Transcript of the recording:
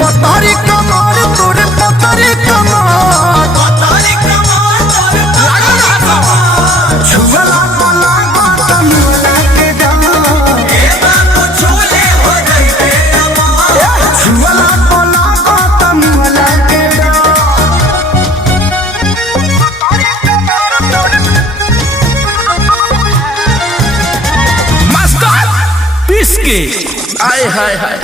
पतारी कमर तोरे पतारी कमर छुअला पला बातम लगे जान छुअला पला बातम लगे मास्टर पीस के आय हाय हाय